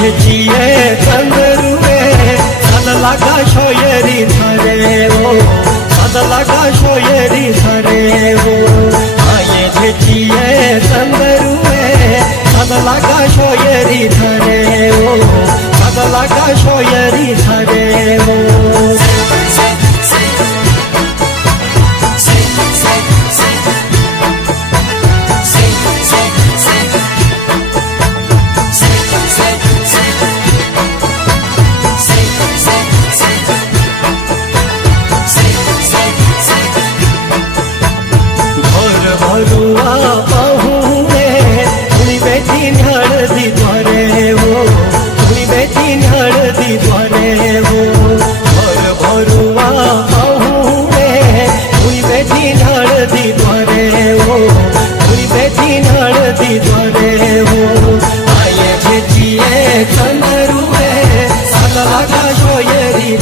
झिझिए चंदरुए सन लगा शोयरी धरे वो सन लगा शोयरी धरे वो आये झिझिए चंदरुए सन लगा शोयरी धरे वो सन लगा शोयरी धरे वो भरुआ बहुए तुनी बेटी हळदी द्वारे वो तुनी बेटी हळदी द्वारे वो भरुआ बहुए तुनी बेटी हळदी द्वारे वो तुनी बेटी हळदी द्वारे वो आये झिझिए चंदरुए सन लगा शोयरी